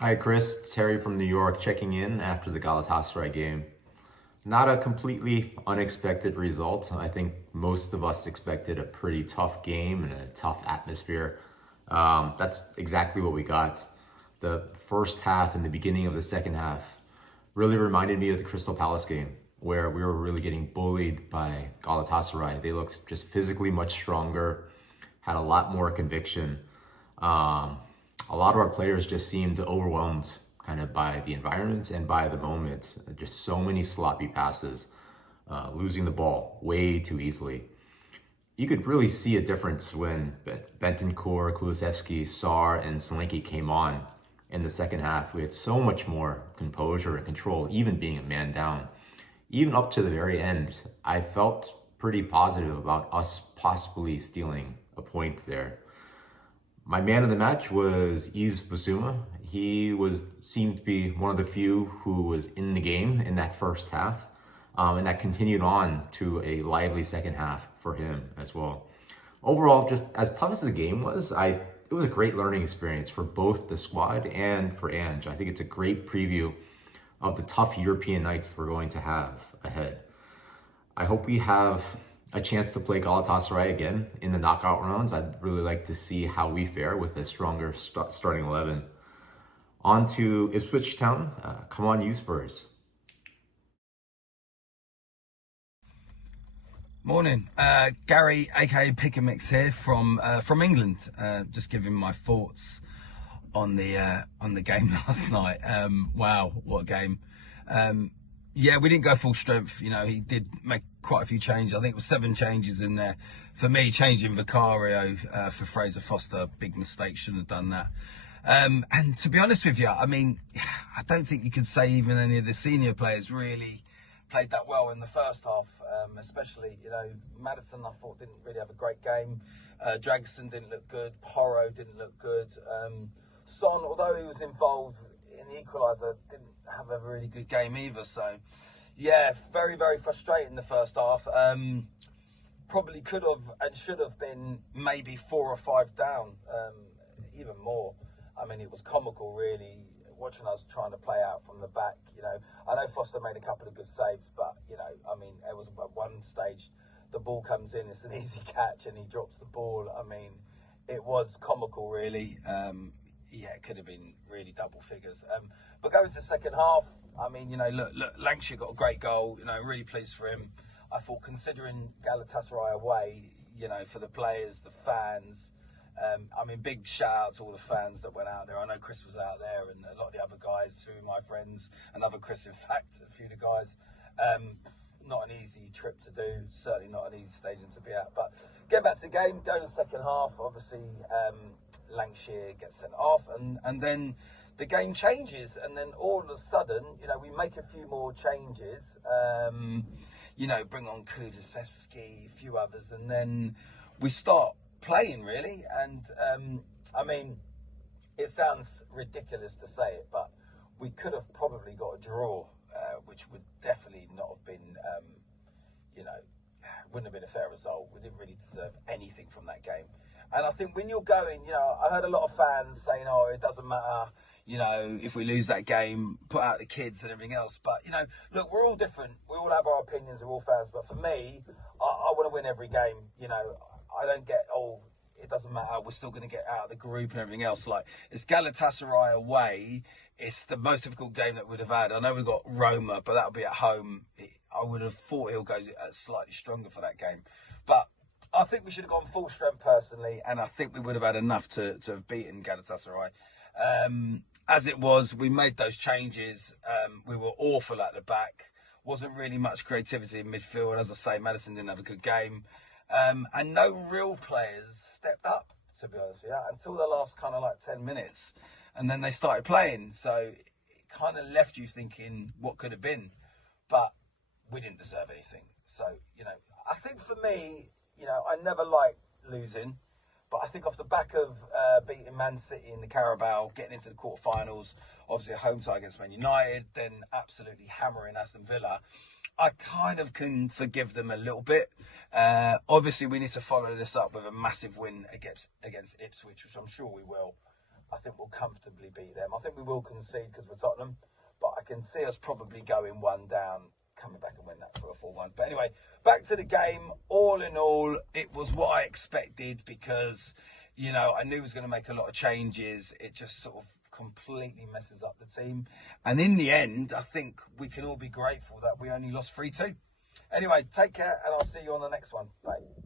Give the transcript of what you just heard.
Hi, Chris. Terry from New York checking in after the Galatasaray game. Not a completely unexpected result. I think most of us expected a pretty tough game and a tough atmosphere. That's exactly what we got. The first half and the beginning of the second half really reminded me of the Crystal Palace game, where we were really getting bullied by Galatasaray. They looked just physically much stronger, had a lot more conviction. A lot of our players just seemed overwhelmed kind of by the environment and by the moment. Just so many sloppy passes, losing the ball way too easily. You could really see a difference when Bentancur, Kulusevski, Sarr, and Solanke came on in the second half. We had so much more composure and control, even being a man down. Even up to the very end, I felt pretty positive about us possibly stealing a point there. My man of the match was Yves Bissouma. He seemed to be one of the few who was in the game in that first half, and that continued on to a lively second half for him as well. Overall, just as tough as the game was, it was a great learning experience for both the squad and for Ange. I think it's a great preview of the tough European nights we're going to have ahead. I hope we have a chance to play Galatasaray again in the knockout rounds. I'd really like to see how we fare with a stronger starting 11. On to Ipswich Town. Come on, you Spurs. Morning, Gary, aka Pick and Mix here from England. Just giving my thoughts on the game last night. Wow, what a game! Yeah, we didn't go full strength. You know, he did make quite a few changes. I think it was 7 changes in there. For me, changing Vicario for Fraser Foster, big mistake. Shouldn't have done that. And to be honest with you, I mean, I don't think you could say even any of the senior players really played that well in the first half. Especially, you know, Maddison, I thought didn't really have a great game. Dragston didn't look good. Porro didn't look good. Son, although he was involved in the equaliser, didn't have a really good game either. So, yeah, very, very frustrating the first half. Probably could have and should have been maybe 4 or 5 down, even more. I mean, it was comical, really, watching us trying to play out from the back. You know, I know Foster made a couple of good saves, but, you know, I mean, it was at one stage, the ball comes in, it's an easy catch, and he drops the ball. I mean, it was comical, really. Yeah, it could have been really double figures. But going to the second half, I mean, you know, look, Lancashire got a great goal. You know, really pleased for him. I thought, considering Galatasaray away, you know, for the players, the fans, I mean, big shout out to all the fans that went out there. I know Chris was out there and a lot of the other guys who are my friends. Another Chris, in fact, a few of the guys. Not an easy trip to do, certainly not an easy stadium to be at. But getting back to the game, going to the second half, obviously Lancashire gets sent off, and then the game changes, and then all of a sudden, you know, we make a few more changes, you know, bring on Kulusevski, a few others, and then we start playing, really. And I mean, it sounds ridiculous to say it, but we could have probably got a draw, which would definitely not have been, you know, wouldn't have been a fair result. We didn't really deserve anything from that game. And I think when you're going, you know, I heard a lot of fans saying, oh, it doesn't matter, you know, if we lose that game, put out the kids and everything else. But, you know, look, we're all different. We all have our opinions, we're all fans. But for me, I want to win every game. You know, I don't get, oh, it doesn't matter, we're still going to get out of the group and everything else. Like, it's Galatasaray away. It's the most difficult game that we'd have had. I know we've got Roma, but that'll be at home. I would have thought he'll go slightly stronger for that game. But I think we should have gone full strength personally, and I think we would have had enough to have beaten Galatasaray. As it was, we made those changes. We were awful at the back. Wasn't really much creativity in midfield. As I say, Maddison didn't have a good game. And no real players stepped up, to be honest with you, until the last kind of like 10 minutes. And then they started playing. So it kind of left you thinking what could have been. But we didn't deserve anything. So, you know, I think for me, you know, I never liked losing. But I think off the back of beating Man City in the Carabao, getting into the quarterfinals, obviously a home tie against Man United, then absolutely hammering Aston Villa, I kind of can forgive them a little bit. Obviously, we need to follow this up with a massive win against Ipswich, which I'm sure we will. I think we'll comfortably beat them. I think we will concede because we're Tottenham, but I can see us probably going one down, coming back and win that for a 4-1. But anyway, back to the game. All in all, it was what I expected because, you know, I knew he was going to make a lot of changes. It just sort of completely messes up the team. And in the end, I think we can all be grateful that we only lost 3-2. Anyway, take care, and I'll see you on the next one. Bye.